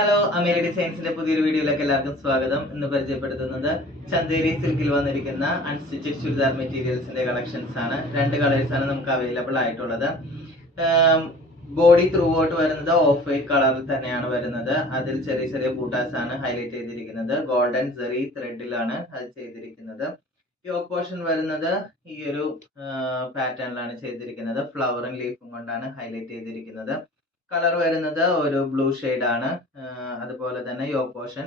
Hello, അമീര ഡിസൈൻസിന്റെ പുതിയൊരു വീഡിയോയിലേക്ക് എല്ലാവർക്കും സ്വാഗതം. ഇന്ന് പരിചയപ്പെടുത്തുന്നത് ചന്തേരി സിൽക്കിൽ വന്നിരിക്കുന്ന അൺസ്റ്റിച്ചഡ് ചുരിദാർ മെറ്റീരിയൽസിന്റെ കളക്ഷൻസ് ആണ്. 2 കളേഴ്സ് ആണ് നമുക്ക് അവൈലബിൾ ആയിട്ടുള്ളത്. ബോഡി ത്രൂ ഔട്ട് വരുന്നത് ഓഫ് വൈറ്റ് കളറിൽ തന്നെയാണ് വരുന്നത്. അതിൽ ചെറിയ ചെറിയ ബൂട്ടാസ് ആണ് ഹൈലൈറ്റ് ചെയ്തിരിക്കുന്നത്. ഗോൾഡൻ സെറി ത്രെഡിലാണ് അത് ചെയ്തിരിക്കുന്നത്. യോക്ക് പോർഷൻ വരുന്നത് ഈ ഒരു പാറ്റേണിലാണ് ചെയ്തിരിക്കുന്നത്. ഫ്ലവറും ലീഫും കൊണ്ടാണ് ഹൈലൈറ്റ് ചെയ്തിരിക്കുന്നത്. കളർ വരുന്നത് ഒരു ബ്ലൂ ആണ്. അതുപോലെ തന്നെ യോക്ക് പോർഷൻ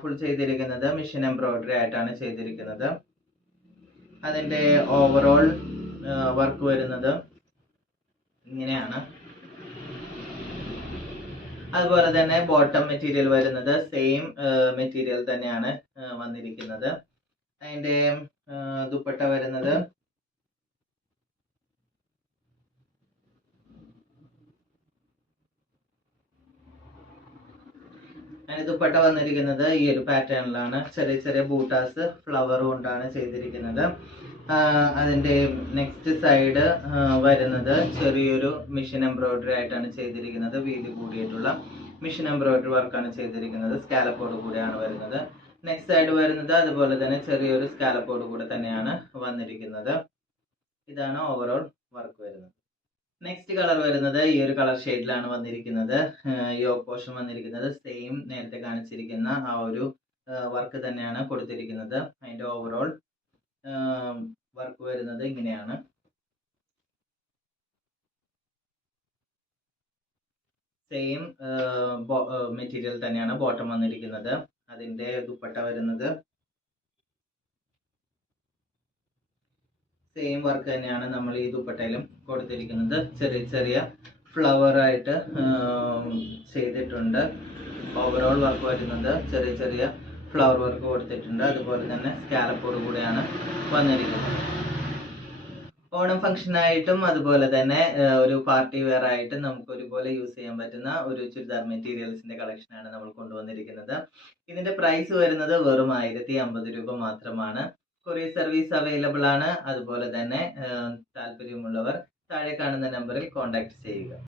ഫുൾ ചെയ്തിരിക്കുന്നത് മിഷൻ എംബ്രോയിഡറി ആയിട്ടാണ് ചെയ്തിരിക്കുന്നത്. അതിന്റെ ഓവറോൾ വർക്ക് വരുന്നത് ഇങ്ങനെയാണ്. അതുപോലെ തന്നെ ബോട്ടം മെറ്റീരിയൽ വരുന്നത് സെയിം മെറ്റീരിയൽ തന്നെയാണ് വന്നിരിക്കുന്നത്. അതിന്റെ ദുപ്പട്ട വരുന്നത് ദുപ്പട്ട വന്നിരിക്കുന്നത് ഈ ഒരു പാറ്റേണിലാണ്. ചെറിയ ചെറിയ ബൂട്ടാസ് ഫ്ലവർ കൊണ്ടാണ് ചെയ്തിരിക്കുന്നത്. അതിന്റെ നെക്സ്റ്റ് സൈഡ് വരുന്നത് ചെറിയൊരു മിഷൻ എംബ്രോയിഡറി ആയിട്ടാണ് ചെയ്തിരിക്കുന്നത്. വീതി കൂടിയിട്ടുള്ള മിഷൻ എംബ്രോയിഡറി വർക്കാണ് ചെയ്തിരിക്കുന്നത്. സ്കാലപ്പോട് കൂടിയാണ് വരുന്നത്. നെക്സ്റ്റ് സൈഡ് വരുന്നത് അതുപോലെ തന്നെ ചെറിയൊരു സ്കാലപ്പോട് കൂടെ തന്നെയാണ് വന്നിരിക്കുന്നത്. ഇതാണ് ഓവറോൾ വർക്ക് വരുന്നത്. നെക്സ്റ്റ് കളർ വരുന്നത് ഈ ഒരു കളർ ഷെയ്ഡിലാണ് വന്നിരിക്കുന്നത്. യോക്ക് പോർഷൻ വന്നിരിക്കുന്നത് സെയിം നേരത്തെ കാണിച്ചിരിക്കുന്ന ആ ഒരു വർക്ക് തന്നെയാണ് കൊടുത്തിരിക്കുന്നത്. അതിന്റെ ഓവറോൾ വർക്ക് വരുന്നത് ഇങ്ങനെയാണ്. സെയിം മെറ്റീരിയൽ തന്നെയാണ് ബോട്ടം വന്നിരിക്കുന്നത്. അതിന്റെ ദുപ്പട്ട വരുന്നത് സെയിം വർക്ക് തന്നെയാണ് നമ്മൾ ഈ ദുപ്പട്ടയിലും കൊടുത്തിരിക്കുന്നത്. ചെറിയ ചെറിയ ഫ്ലവർ ആയിട്ട് ചെയ്തിട്ടുണ്ട്. ഓവറോൾ വർക്ക് വരുന്നത് ചെറിയ ചെറിയ ഫ്ലവർ വർക്ക് കൊടുത്തിട്ടുണ്ട്. അതുപോലെ തന്നെ സ്കാലപ്പോട് കൂടെയാണ് വന്നിരിക്കുന്നത്. ഓണം ഫംഗ്ഷനായിട്ടും അതുപോലെ തന്നെ ഒരു പാർട്ടി വെയർ ആയിട്ടും നമുക്ക് ഒരുപോലെ യൂസ് ചെയ്യാൻ പറ്റുന്ന ഒരു ചുരിദാർ മെറ്റീരിയൽസിന്റെ കളക്ഷനാണ് നമ്മൾ കൊണ്ടുവന്നിരിക്കുന്നത്. ഇതിന്റെ പ്രൈസ് വരുന്നത് വെറും 1050 രൂപ മാത്രമാണ്. കൊറിയർ സർവീസ് അവൈലബിൾ ആണ്. അതുപോലെ തന്നെ താല്പര്യമുള്ളവർ താഴെ കാണുന്ന നമ്പറിൽ കോൺടാക്ട് ചെയ്യുക.